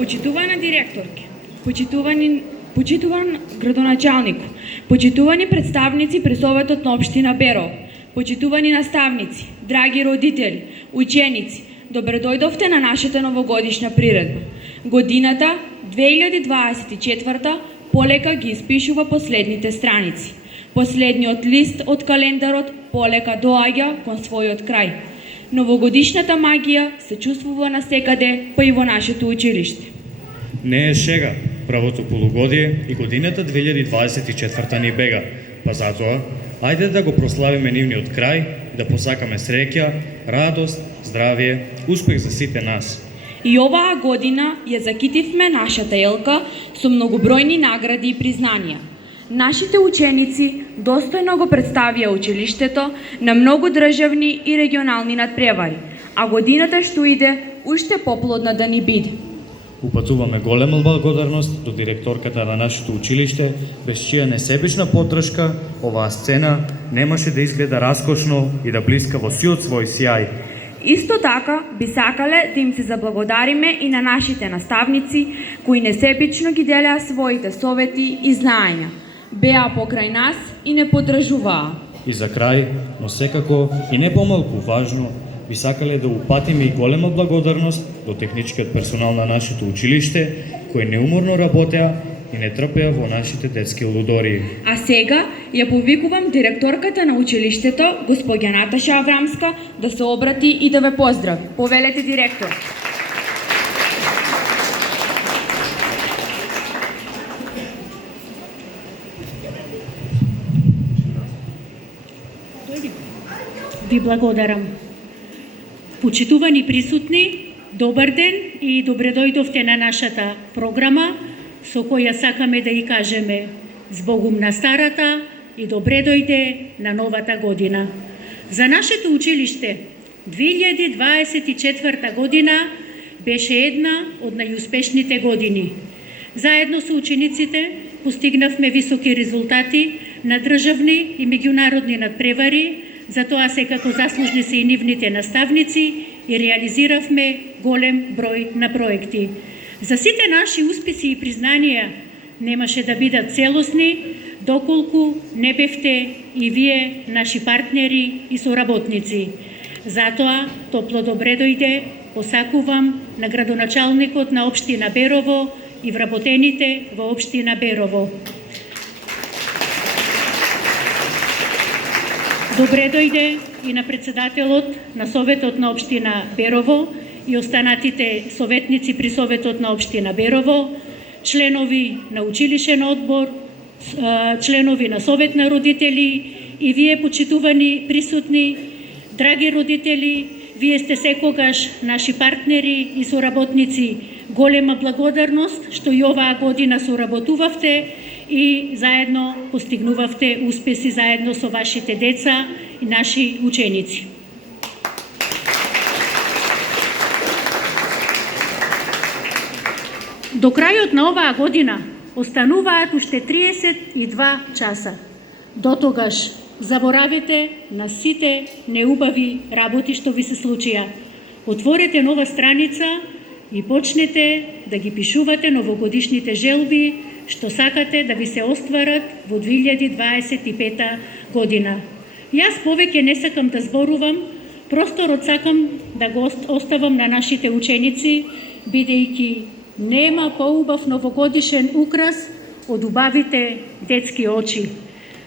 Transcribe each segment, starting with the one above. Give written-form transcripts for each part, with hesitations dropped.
Почитувана директорке, почитуван градоначалнику, почитувани представници при Советот на општина Берово, почитувани наставници, драги родители, ученици, добре дојдовте на нашата новогодишна приредба. Годината 2024 полека ги испишува последните страници. Последниот лист од календарот полека доаѓа кон својот крај. Новогодишната магија се чувствува насекаде, па и во нашето училиште. Не е шега, правото полугодие и годината 2024 ни бега, па затоа, ајде да го прославиме нивниот крај, да посакаме среќа, радост, здравје, успех за сите нас. И оваа година ја закитивме нашата елка со многобројни награди и признанија. Нашите ученици достојно го представија училиштето на многу државни и регионални надпревари, а годината што иде уште поплодна да ни биде. Упатуваме голема благодарност до директорката на нашето училиште, без чија несебична поддршка оваа сцена немаше да изгледа раскошно и да блиска во сиот свој сјај. Исто така би сакале да им се заблагодариме и на нашите наставници кои несебично ги делеа своите совети и знаења. Беа покрај нас и не поддржуваа. И за крај, но секако и не помалку важно, би сакале да упатиме и голема благодарност до техничкиот персонал на нашето училиште, кои неуморно работеа и не трпеа во нашите детски лудории. А сега ја повикувам директорката на училиштето, господја Наташа Аврамска, да се обрати и да ве поздрави. Повелете, директор. Ви благодарам. Почитувани присутни, добар ден и добре дојдовте на нашата програма, со која сакаме да ја кажеме збогум на старата и добре дојде на новата година. За нашето училиште 2024 година беше една од најуспешните години. Заедно со учениците постигнавме високи резултати на државни и меѓународни надпревари, затоа секако заслужни се и нивните наставници и реализиравме голем број на проекти. За сите наши успеси и признанија немаше да бидат целосни, доколку не бевте и вие наши партнери и соработници. Затоа, топло добре дојде, посакувам на градоначалникот на општина Берово и вработените во општина Берово. Добре дојде и на председателот на Советот на општина Берово и останатите советници при Советот на општина Берово, членови на училишен одбор, членови на Совет на родители и вие почитувани присутни, драги родители, вие сте секогаш наши партнери и соработници. Голема благодарност што и оваа година соработувавте и заедно постигнувавте успеси заедно со вашите деца и наши ученици. До крајот на оваа година остануваат уште 32 часа. Дотогаш заборавете на сите неубави работи што ви се случија. Отворете нова страница и почнете да ги пишувате новогодишните желби што сакате да ви се остварат во 2025 година. Јас повеќе не сакам да зборувам, просторот сакам да го оставам на нашите ученици, бидејќи нема поубав новогодишен украс од убавите детски очи.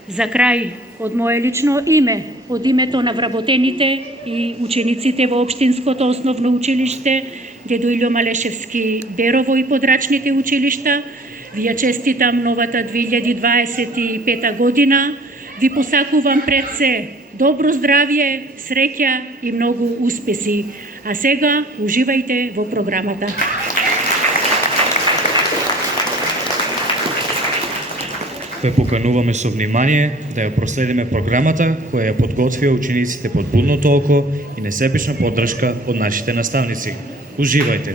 За крај, од мое лично име, од името на вработените и учениците во Општинското основно училиште Дедо Илјо Малешевски Берово и подрачните училишта, ви ја честитам новата 2025 година, ви посакувам пред се добро здравје, среќа и многу успеси. А сега уживајте во програмата. Ве покануваме со внимание да ја проследиме програмата која ја подготвија учениците под будното око и несебична поддршка од нашите наставници. Уживајте!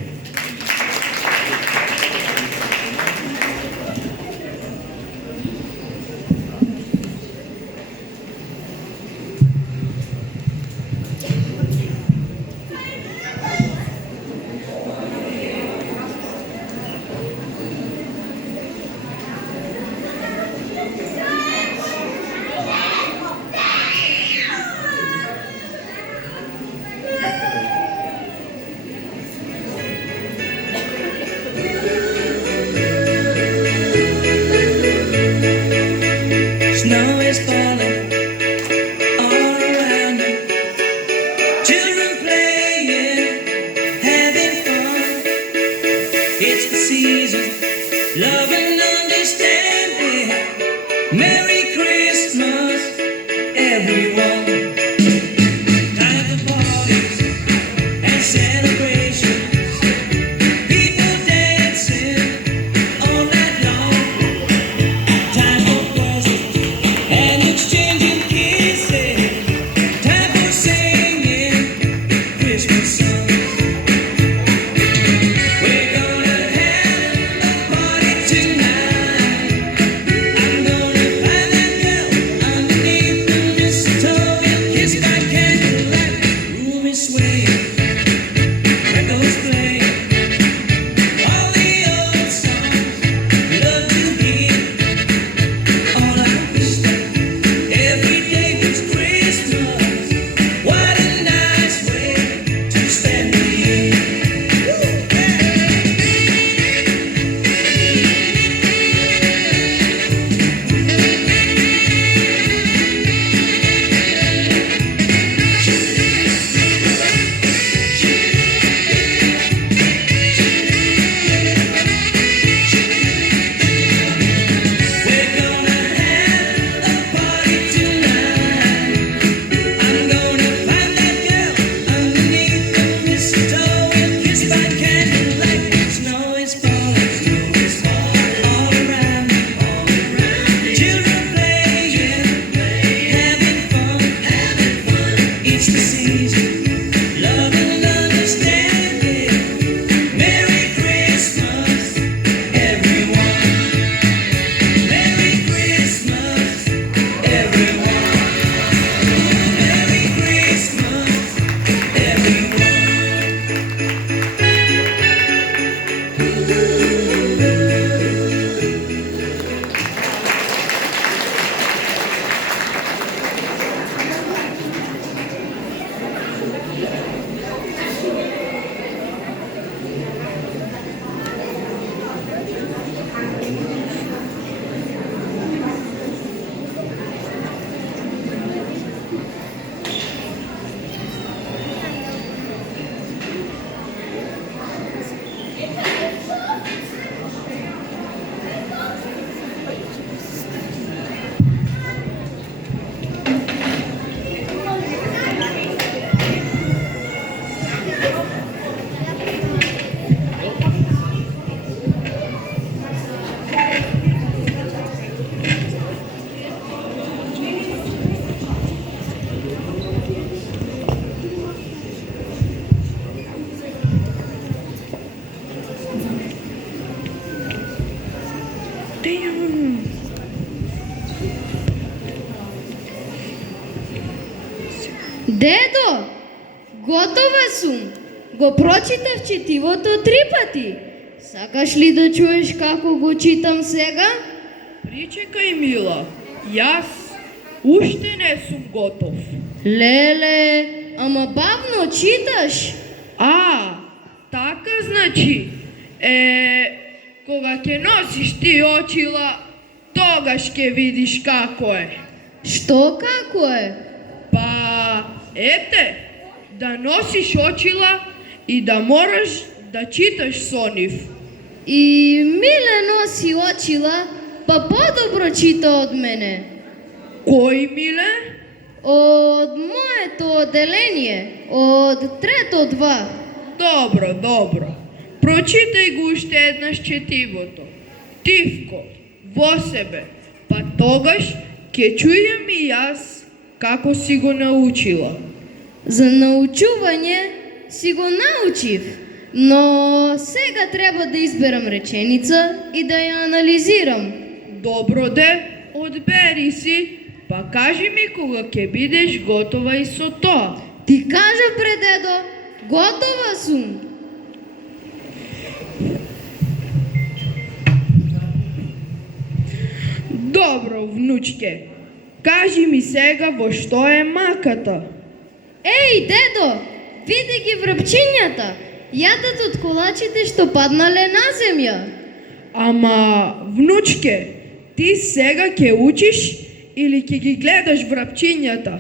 Дедо, готова сум. Го прочитав четивото 3 пати. Сакаш ли да чуеш како го читам сега? Причекај, мила. Јас уште не сум готов. Леле, ама бавно читаш. Така значи. Кога ќе носиш ти очила, тогаш ќе видиш како е. Што како е? Па, да носиш очила и да мораш да читаш со нив. И Миле носи очила, па по-добро чита од мене. Кој, Миле? Од моето оделение, од 3-то 2. Добро. Прочитај го уште еднаш четивото. Тивко, во себе, па тогаш ќе чујам и јас како си го научила. За научување си го научив, но сега треба да изберам реченица и да ја анализирам. Добро де, одбери си, па кажи ми кога ќе бидеш готова и со тоа. Ти кажа пред дедо, готова сум. Добро, внучке, кажи ми сега во што е маката. Еј, дедо, види ги врапчињата, јадат од колачите што паднале на земја. Ама, внучке, ти сега ќе учиш или ќе ги гледаш врапчињата?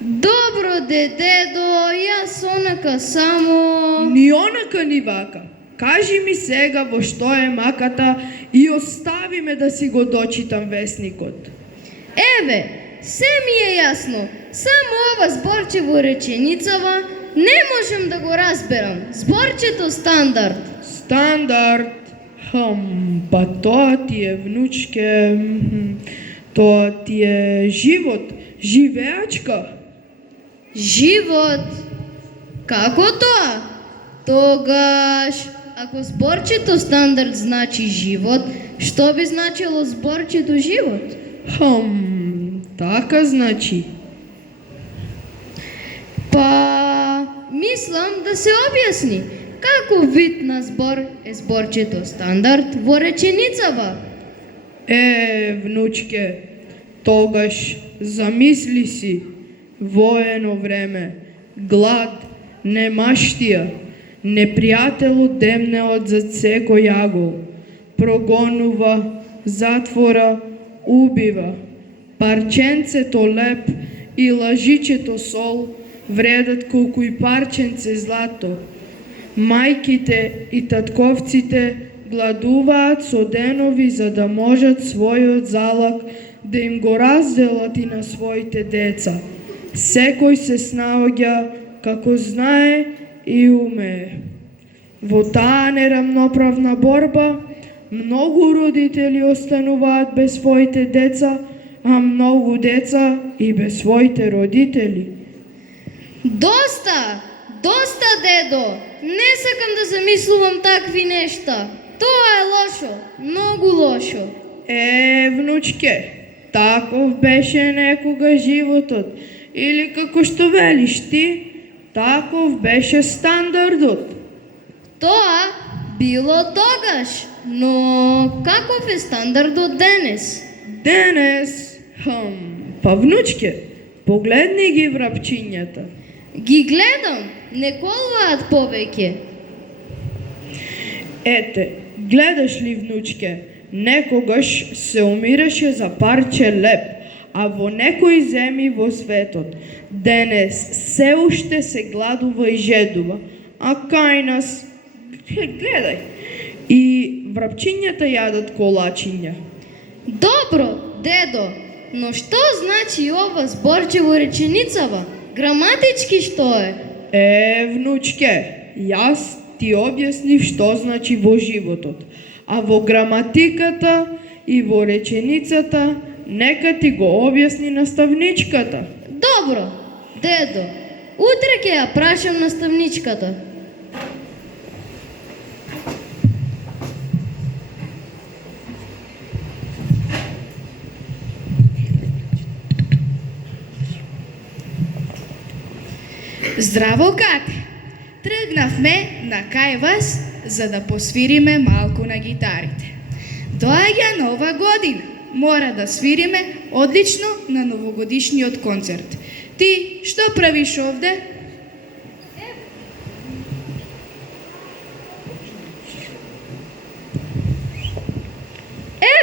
Добро дедо, јас онака само... Ни онака ни вака. Кажи ми сега во што е маката и остави ме да си го дочитам весникот. Еве, се ми е јасно, само ова зборче во реченицава не можам да го разберам. Зборчето стандард. Стандард. Па тоа ти е, внучке, тоа ти е живот, живеачка. Живот. Како тоа? Тогаш, ако зборчето стандард значи живот, што би значило зборчето живот? Така значи. Па, мислам да се објасни. Како вид на збор е зборчето стандард во реченицава? Внучке, тогаш замисли си, воено време, глад, немаштија, непријателот демнеот за секој јагол, прогонува, затвора, убива, парченцето леп и лажичето сол вредат колку и парченце злато. Мајките и татковците гладуваат со денови за да можат својот залак да им го разделат и на своите деца. Секој се снаоѓа како знае и умее. Во таа нерамноправна борба, многу родители остануваат без своите деца, а многу деца и без своите родители. Доста! Доста, дедо! Не сакам да замислувам такви нешта. Тоа е лошо, многу лошо. Внучке, таков беше некога животот. Или како што велиш ти, таков беше стандардот. Тоа било тогаш, но каков е стандардот денес? Денес, па внучке, погледни ги врапчињата. Ги гледам, не колуваат повеќе. Гледаш ли, внучке, некогаш се умираше за парче леп, а во некои земји во светот денес се уште се гладува и жедува, а кај нас, гледај, и врапчињата јадат колачиња. Добро, дедо, но што значи ова зборче во реченицава? Граматички што е? Внучке, јас ти објаснив што значи во животот, а во граматиката и во реченицата нека ти го објасни наставничката. Добро, дедо, утре ќе ја прашам наставничката. Здраво, Кате! Тръгнахме на кай вас, за да посвириме малко на гитарите. Доаѓа нова година. Мора да свириме одлично на новогодишниот концерт. Ти, што правиш овде?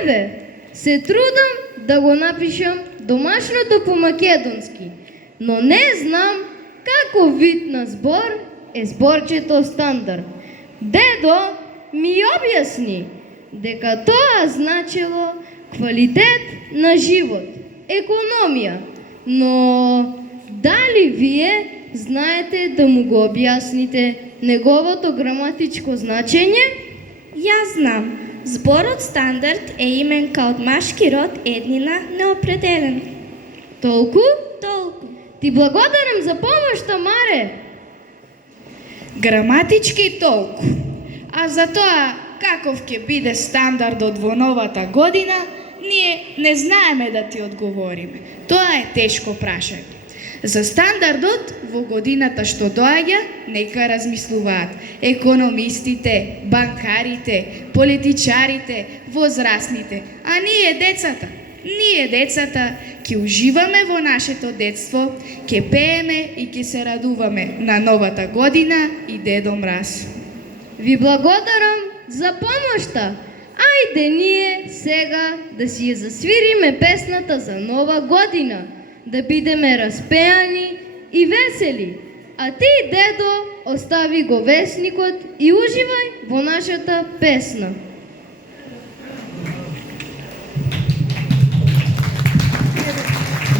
Еве, се трудам да го напишам домашното по македонски, но не знам како вид на збор е зборчето стандард. Дедо ми објасни дека тоа значело квалитет на живот, економија, но дали вие знаете да му го објасните неговото граматичко значење? Јас знам. Зборот стандард е именка од машки род еднина неопределен. Толку? Толку. Ти благодарам за помошта, Маре. Граматички толку. А за тоа каков ќе биде стандардот во новата година, ние не знаеме да ти одговориме. Тоа е тешко прашање. За стандардот во годината што доаѓа, нека размислуваат економистите, банкарите, политичарите, возрастните, а ние децата ќе уживаме во нашето детство, ќе пееме и ќе се радуваме на новата година и Дедо Мраз. Ви благодарам за помошта. Ајде ние сега да си ја засвириме песната за нова година, да бидеме распеани и весели. А ти, дедо, остави го весникот и уживај во нашата песна.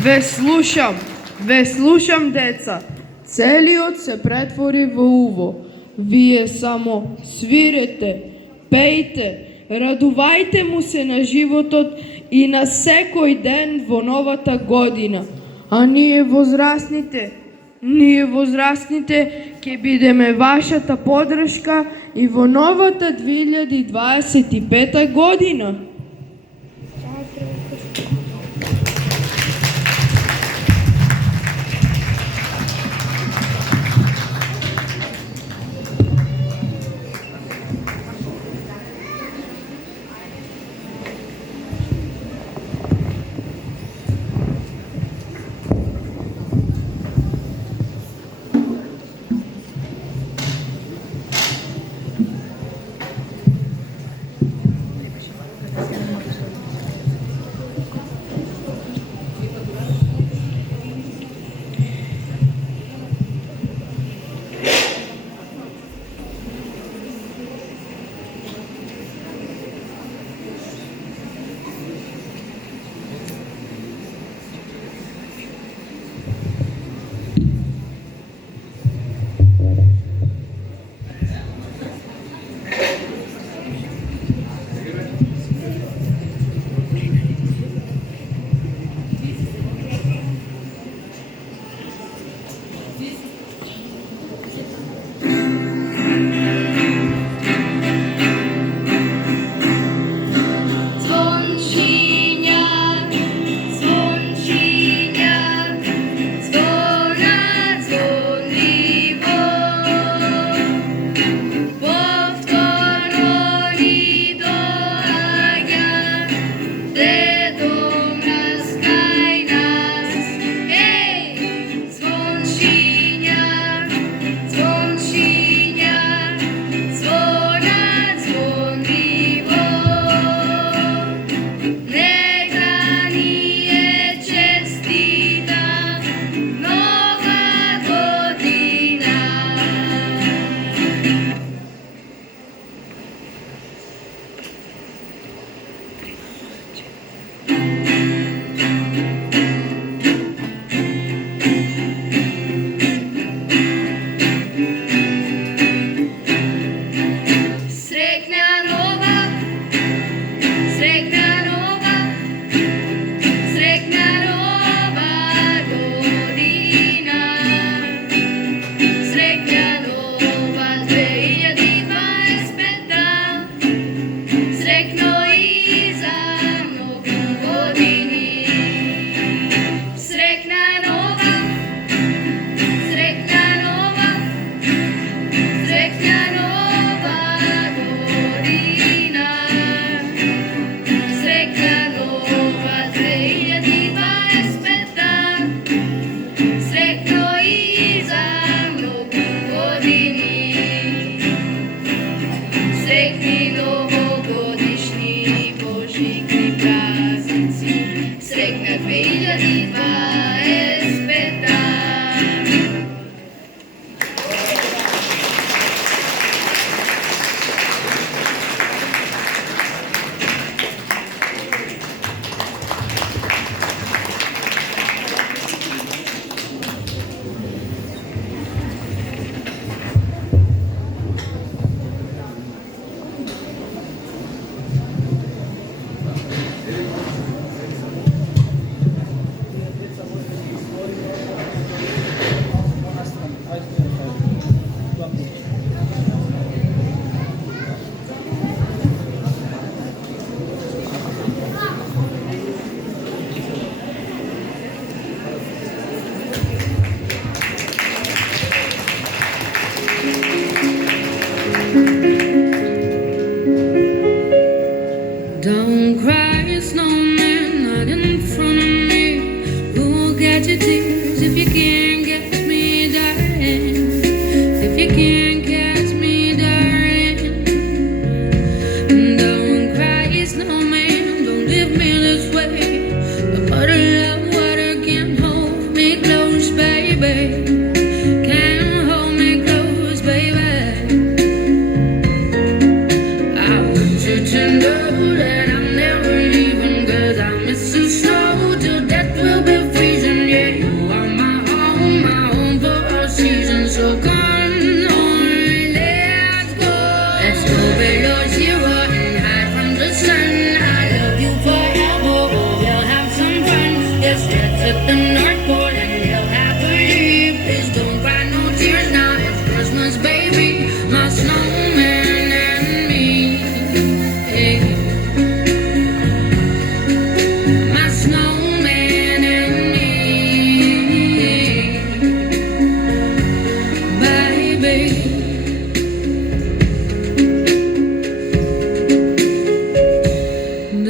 Ве слушам, деца. Целиот се претвори во уво. Вие само свирете, пејте, радувајте му се на животот и на секој ден во новата година. А ние возрастните ќе бидеме вашата подршка и во новата 2025 година. close, baby. Can you hold me close, baby? I want you to know that I'm never leaving, 'cause I miss the snow till death will be freezing. Yeah, you are my home for all seasons. So come on, let's go. Let's go below zero and hide from the sun. I love you forever, oh, we'll have some fun. Yes, let's hit the North Pole and we'll happily. Please don't cry no tears now, it's Christmas, baby. My snowman and me. Hey. My snowman and me, baby.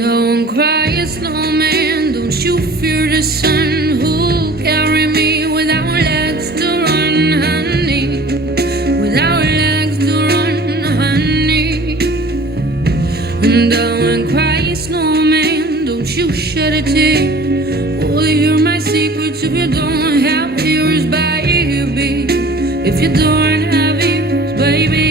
Don't cry, snowman, don't you fear the sun. Who'll carry me without legs to run, honey? Without legs to run, honey. Don't cry, snowman, don't you shed a tear. Oh, hear my secrets if you don't have ears, baby. If you don't have ears, baby.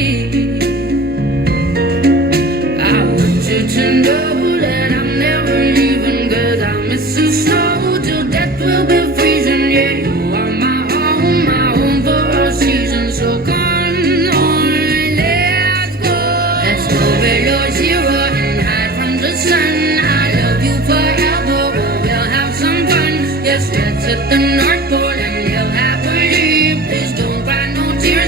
I want you to know that I'm never leaving, 'cause I miss the snow till death will be freezing. Yeah, you are my home for all seasons. So come on, let's go. Let's go below zero and hide from the sun. I love you forever, oh, we'll have some fun. Yes, let's hit the North Pole and we'll happily. Please don't cry no tears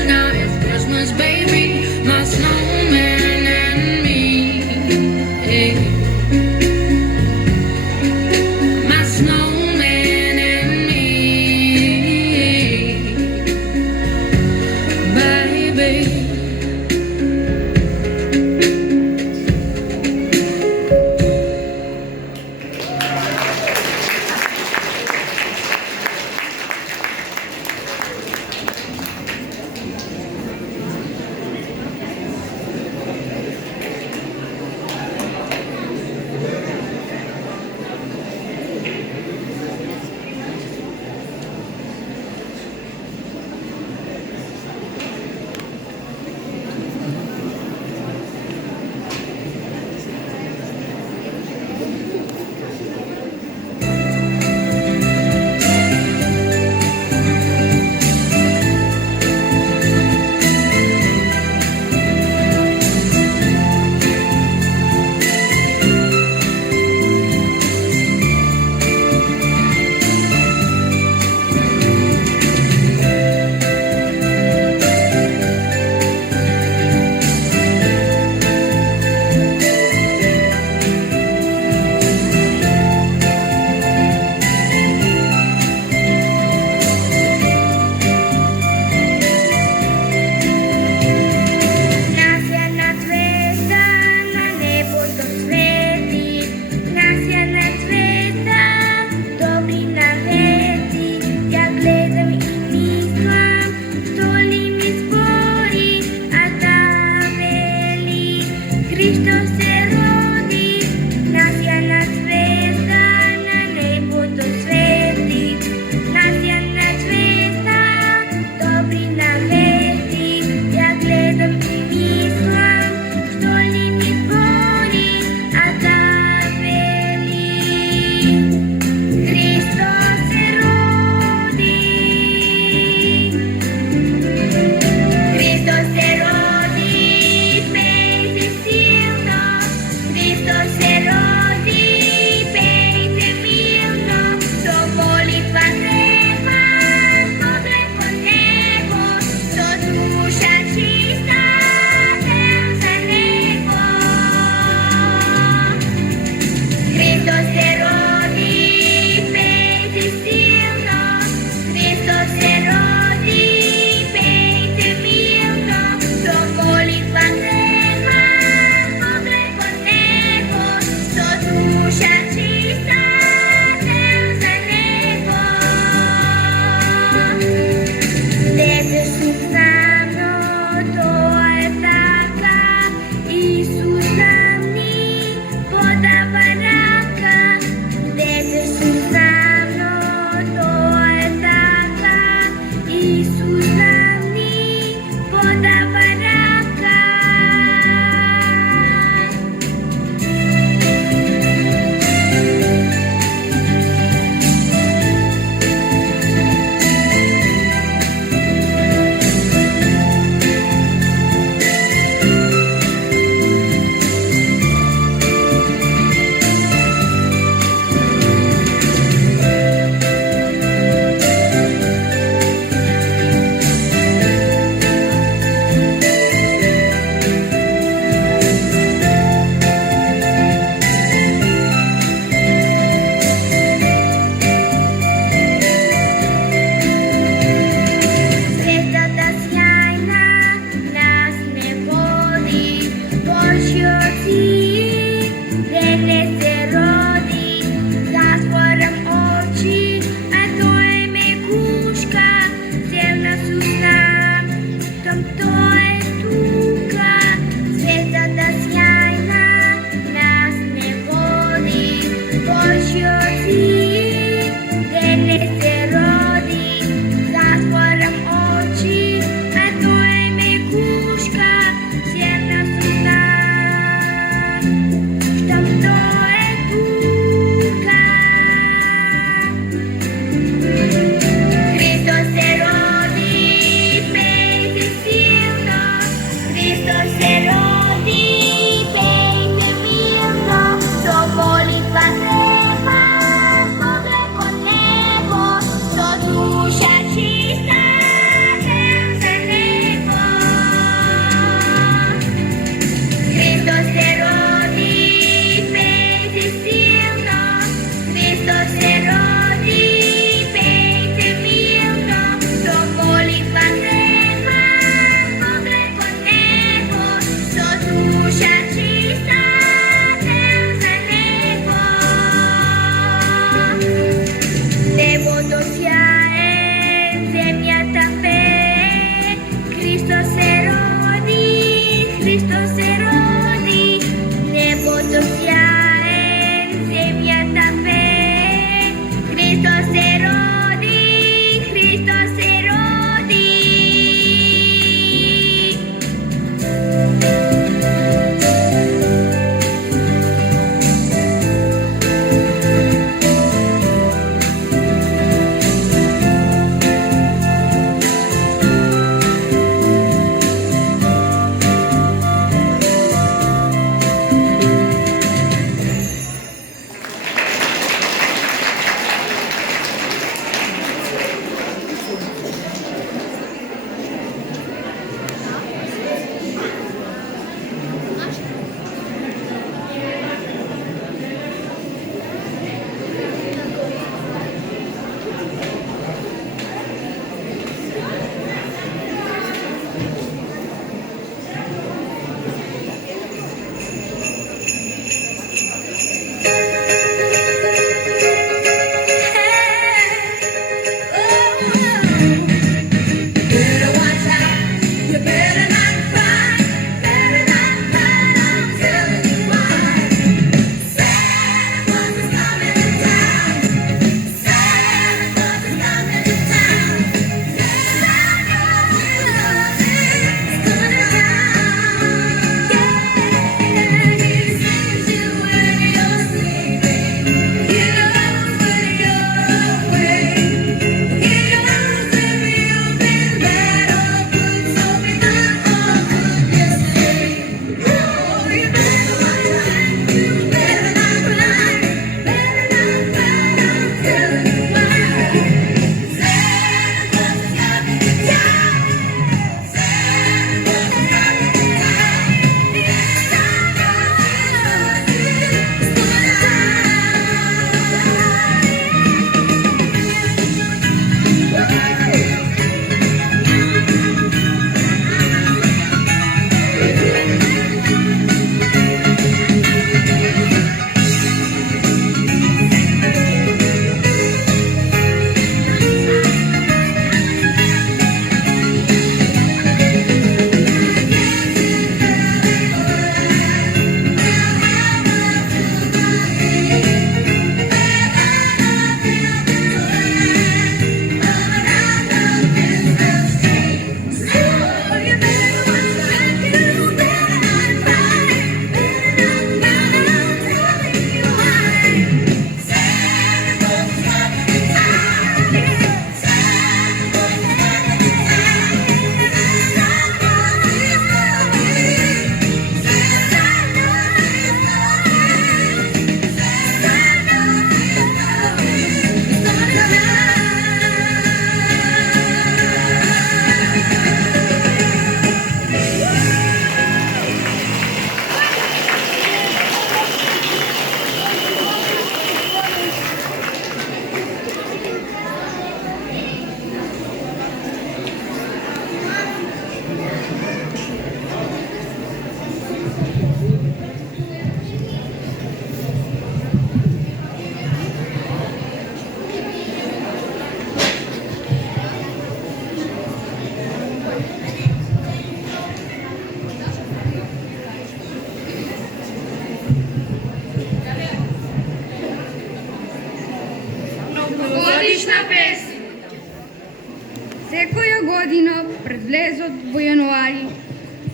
Секоја година пред влезот во јануари,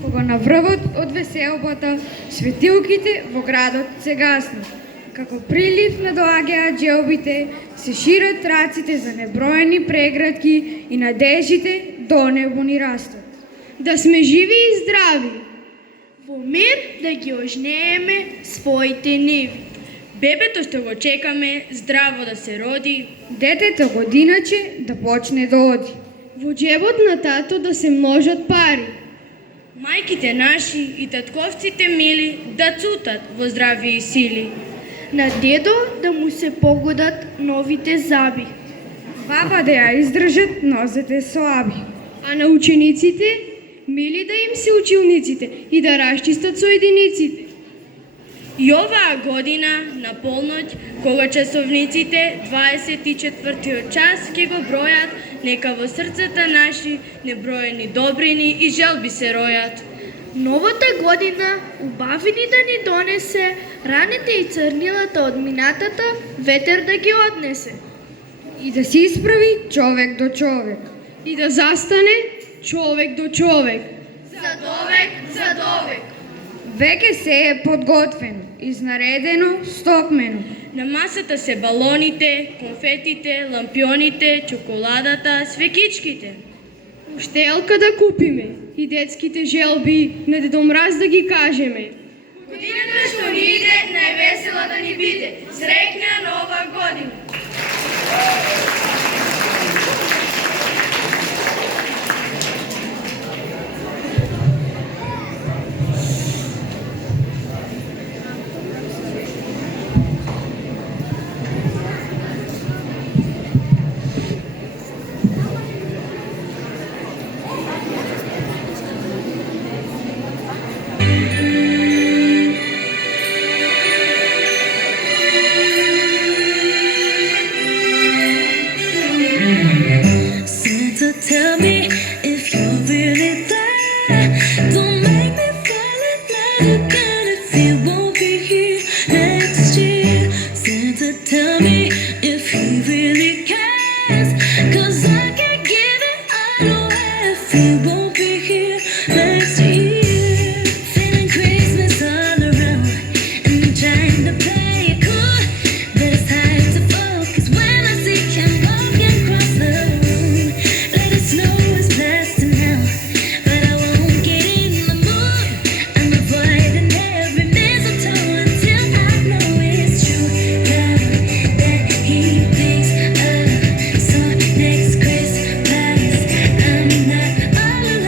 кога на врвот од веселбата светилките во градот се гаснат. Како прилив надоаѓаат џелбите, се шират раците за неброени преградки и надежите до небо ни растат. Да сме живи и здрави. Во мир да ги ожнееме своите ниви. Бебето што го чекаме здраво да се роди, Детето годиначе да почне да оди. Во џебот на тато да се множат пари. мајките наши и татковците мили да цутат во здрави и сили. На дедо да му се погодат новите заби. Баба да ја издржат нозете слаби. А на учениците, мили да им се училниците и да расчистат со единиците. И оваа година на полноќ, кога часовниците 24 час ќе го бројат, нека во срцата наши неброени добрини и желби се ројат. Новата година убавини да ни донесе, раните и црнилата од минатата ветер да ги однесе. И да се исправи човек до човек. И да застане човек до човек. За довек, за довек. Веќе се е подготвено, изнаредено, стокмено. На масата се балоните, конфетите, лампионите, чоколадата, свекичките. Уште да купиме и детските желби на Дедо Мраз да ги кажеме. Годината што ни иде, највесела да ни биде. Среќна нова година! Santa, tell me if you're really there. Don't make me fall in love again if you won't be here next year. Santa, tell me if he really cares. 'Cause I can't give it all away if he won't be here next year. Feeling Christmas all around and I'm trying to play it cool, but it's hard to focus when I see him walking across the room. Let it snow is blasting now, but I won't get in the mood. I'm avoiding every mistletoe until I know it's true love that he thinks of. So next Christmas I'm not all alone.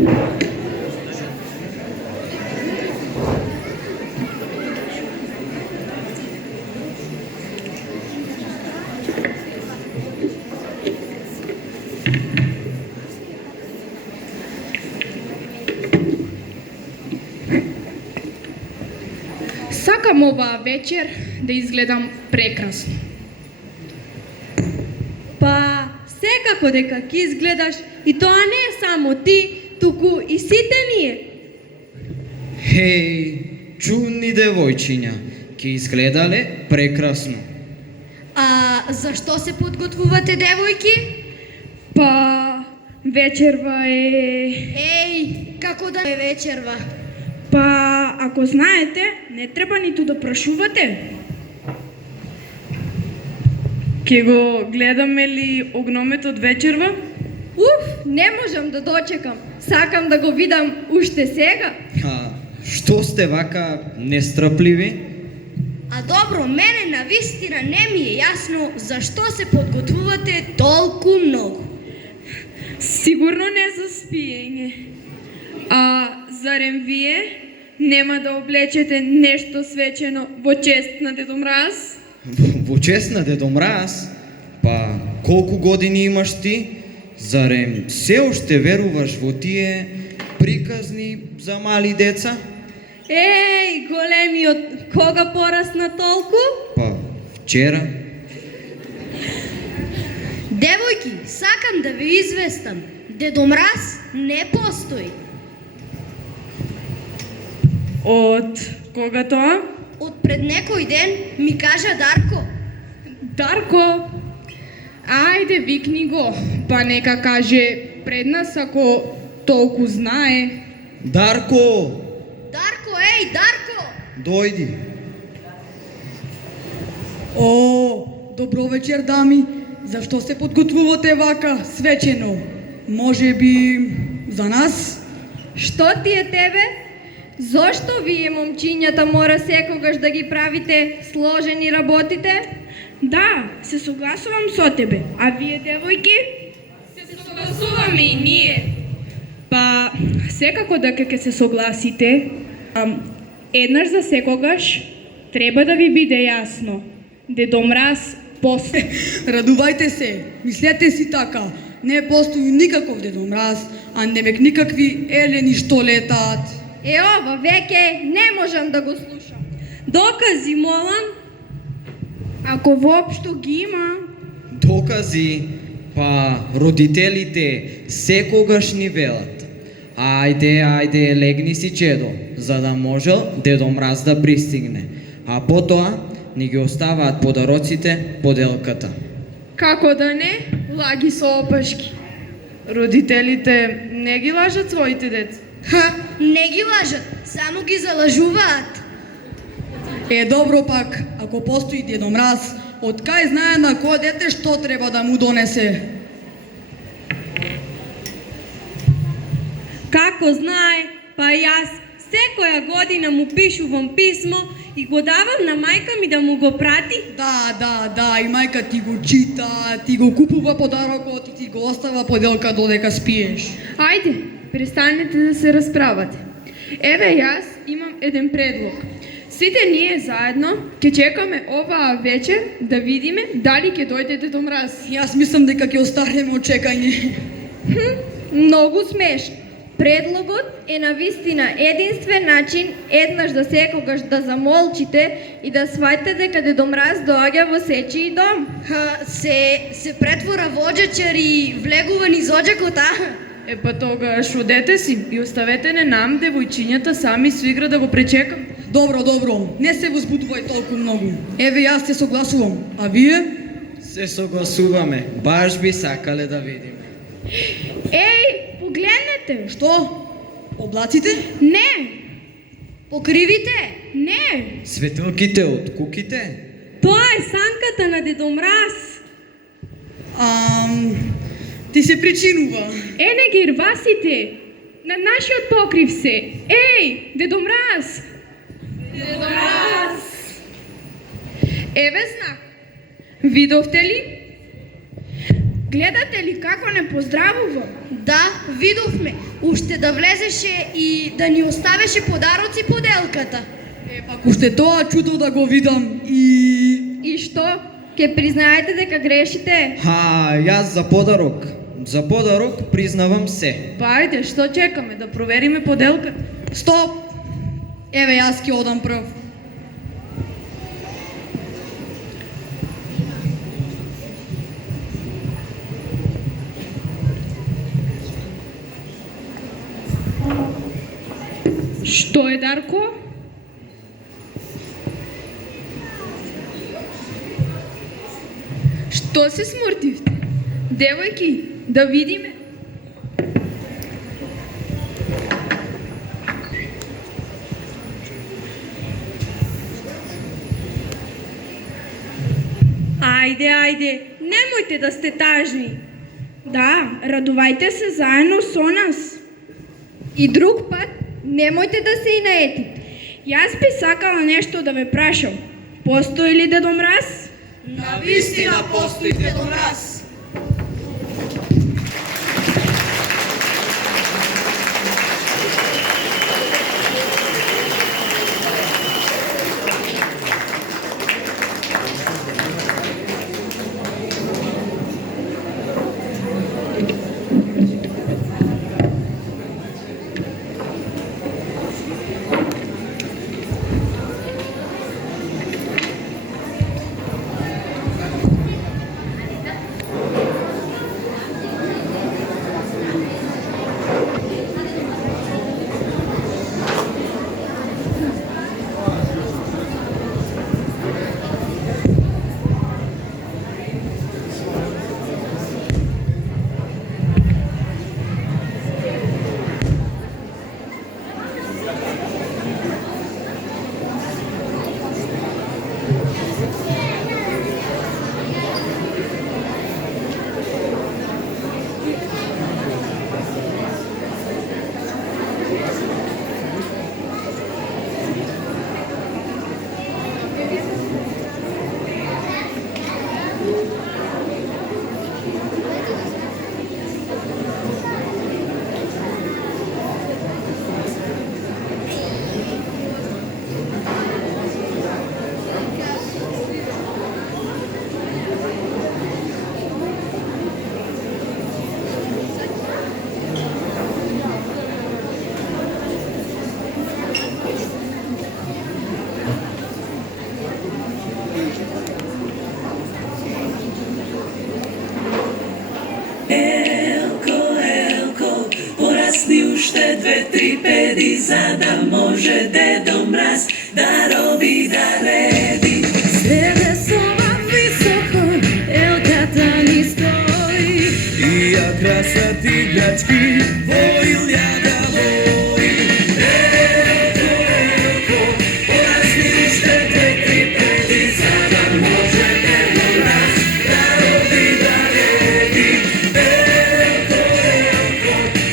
Сакам оваа вечер да изгледам прекрасно. Па, секако дека ќе изгледаш и тоа не е само ти, туку и сите ние. Хеј, чудни девојчиња, ќе изгледале прекрасно. А зашто се подготвувате, девојки? Па, вечерва е... Еј, како да е вечерва? Па, ако знаете, не треба ниту да прашувате. Ке го гледаме ли огнометот вечерва? Уф, не можам да дочекам. Сакам да го видам уште сега. А, што сте вака нестрпливи? А добро, мене навистина не ми е јасно зашто се подготвувате толку многу. Сигурно не за спиење. А зарем вие нема да облечете нешто свечено во чест на Дедо Мраз? Во чест на Дедо Мраз? Па, колку години имаш ти? Зарем се уште веруваш во тие приказни за мали деца? Еј, големиот, кога порасна толку? Па, вчера. Девојки, сакам да ви известам. Дедо Мраз не постои. Од кога тоа? Од пред некој ден ми кажа Дарко. Дарко, ајде викни го, па нека каже пред нас ако толку знае. Дарко, Дарко, еј, Дарко! дојди. О, добро вечер, дами. Зашто се подготвувате вака свечено? Може би за нас? Што ти е тебе? Зошто вие, момчињата, мора секогаш да ги правите сложени работите? Да, се согласувам со тебе. А вие, девојки? Се согласуваме и ние. Па, секако дека ќе се согласите, еднаш за секогаш треба да ви биде јасно. Дедо Мраз постои. Радувајте се, мислете си така. Не постои никаков Дедо Мраз, а немек никакви елени што летаат. Е, ова веќе не можам да го слушам. Докази, молам. Ако воопшто ги има. Докази, па родителите секогаш ни велат. Ајде, легни си, чедо, за да можел Дедо Мраз да пристигне. А потоа ни ги оставаат подароците поделката. Како да не? Лаги со опашки. Родителите не ги лажат своите деца. Ха, не ги лажат, само ги залажуваат. Е, добро пак, ако постои Дедо Мраз, од кај знае на кој дете што треба да му донесе? Како знае, па јас секоја година му пишувам писмо и го давам на мајка ми да му го прати. Да, и мајка ти го чита, ти го купува подарокот и ти го остава поделка додека спиеш. Ајде, престанете да се расправате. Еве јас имам еден предлог. Сите ние заедно ќе чекаме оваа вечер да видиме дали ќе дојде Дедо Мраз. Јас мислам дека ќе останеме од чекање. Многу смешно. Предлогот е навистина единствен начин еднаш да секогаш да замолчите и да свајте дека Дедо Мраз доаѓа во сечиј дом. Се претвора во оджачар и влегува низ оджакот, Е, па тогаш одете си и оставете не нам, девојчињата, сами со игра да го пречекам. Добро, не се возбудувај толку многу. Еве јас се согласувам, а вие? Се согласуваме, баш би сакале да видиме. Еј, погледнете! Што? Облаците? Не! Покривите? Не! Светилките од куките? Тоа е санката на Дедо Мраз. Ти се причинува. Не ги рвасите! На нашиот покрив се! Еј, Дедо Мраз! Дедо Мраз! Еве знак. Видовте ли? Гледате ли како не поздравува? Да, видовме. Уште да влезеше и да ни оставеше подароци поделката. Пак уште тоа чудо да го видам И што? Ке признаете дека грешите? Јас за подарок признавам се. Па ајде, што чекаме, да провериме поделката? Стоп! Еве јас ќе одам прв. Што е, Дарко? Што се смртивте? Девојки, да видиме. Ајде, немојте да сте тажни. Да, радувајте се заедно со нас. И друг пат, немојте да се и наетите. Јас би сакала нешто да ве прашам. Постои ли Дедо Мраз? Навистина постои Дедо Мраз. Уште 2-3 педи, за да може Дедо Мраз да роби да реди. Среде соба високо, елката ни стои. И ја красат играчки, во илјада бои. Елко, порасни уште 2-3 педи, за да може Дедо Мраз да роби да реди.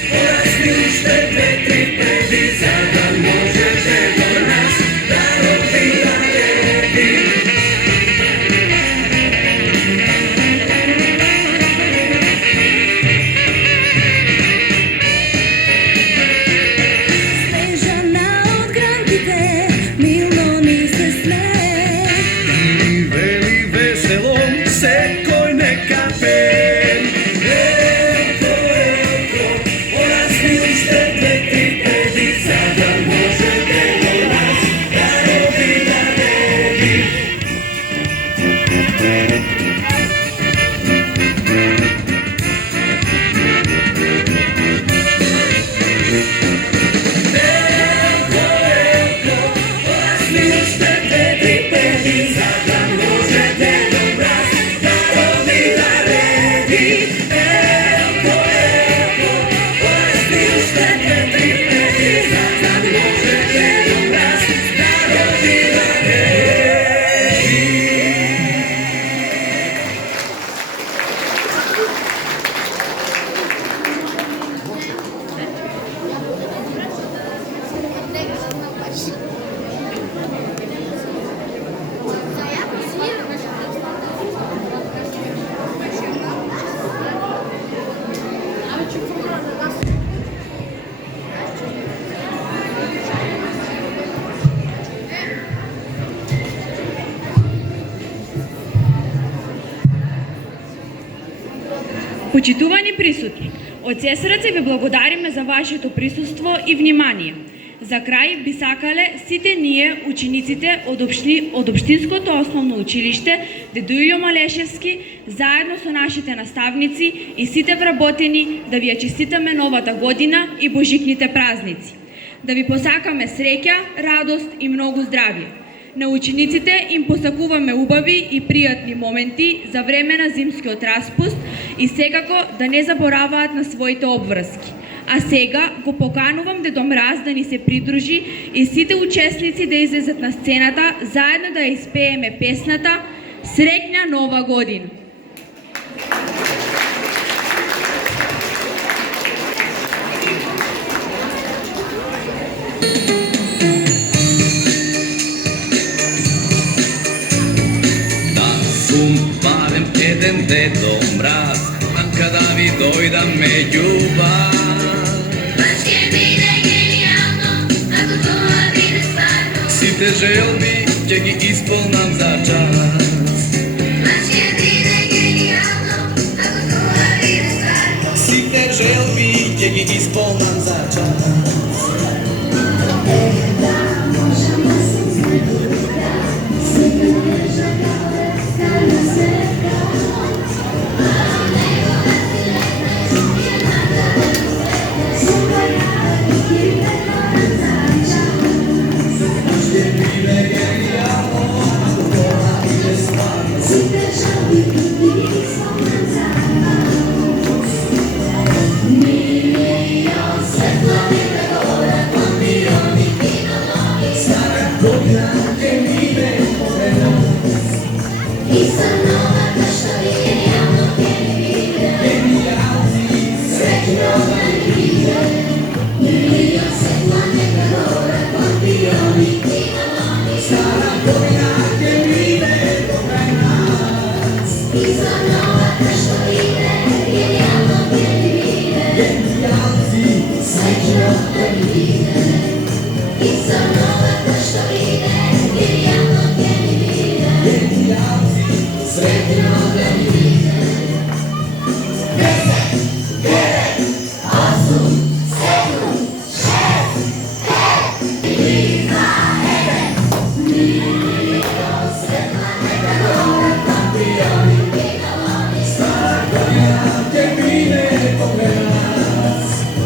Порасни уште 2-3 педи, за да може Дедо Мраз да роби да реди. Снежана од гранките, милно ни се смее. И вели весело, секој нека пее. Елко, порасни уште 2-3 Почитувани присутни, од се срце ви благодариме за вашето присуство и внимание. За крај би сакале сите ние, учениците од Општинското основно училиште Дедо Илјо Малешевски, заедно со нашите наставници и сите вработени да ви ја честитаме новата година и божикните празници. Да ви посакаме среќа, радост и многу здравје. На учениците им посакуваме убави и пријатни моменти за време на зимскиот распуст и секако да не забораваат на своите обврски. А сега го поканувам Дедо Мраз да ни се придружи и сите учесници да излезат на сцената заедно да испееме песната Среќна нова година. Барем еден Дедо Мраз, ака да ви дојдам меѓу вас. Баш ќе биде генијално, ако тоа биде стварно. Сите желби ќе ги исполнам за час. Баш ќе биде генијално, ако тоа биде стварно. Сите желби ќе ги исполнам за час.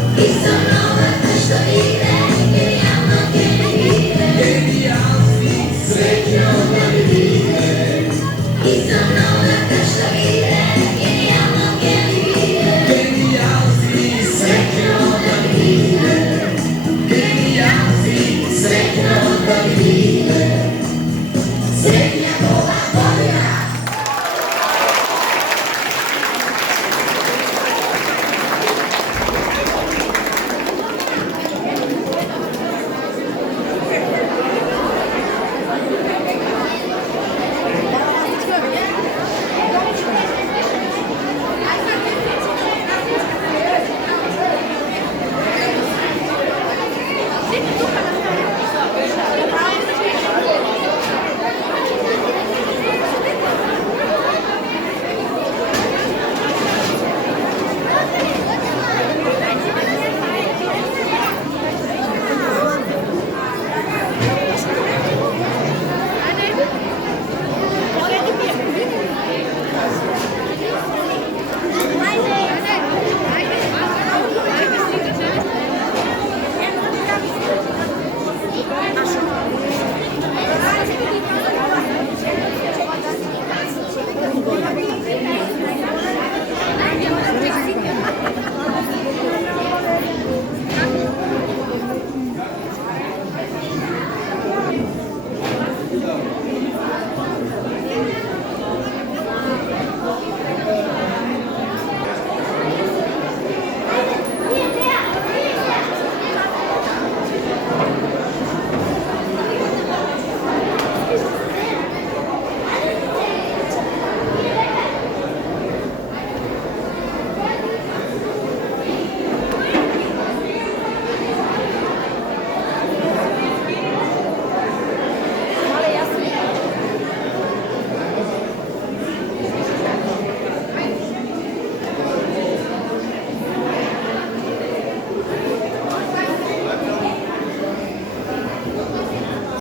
Questa nuova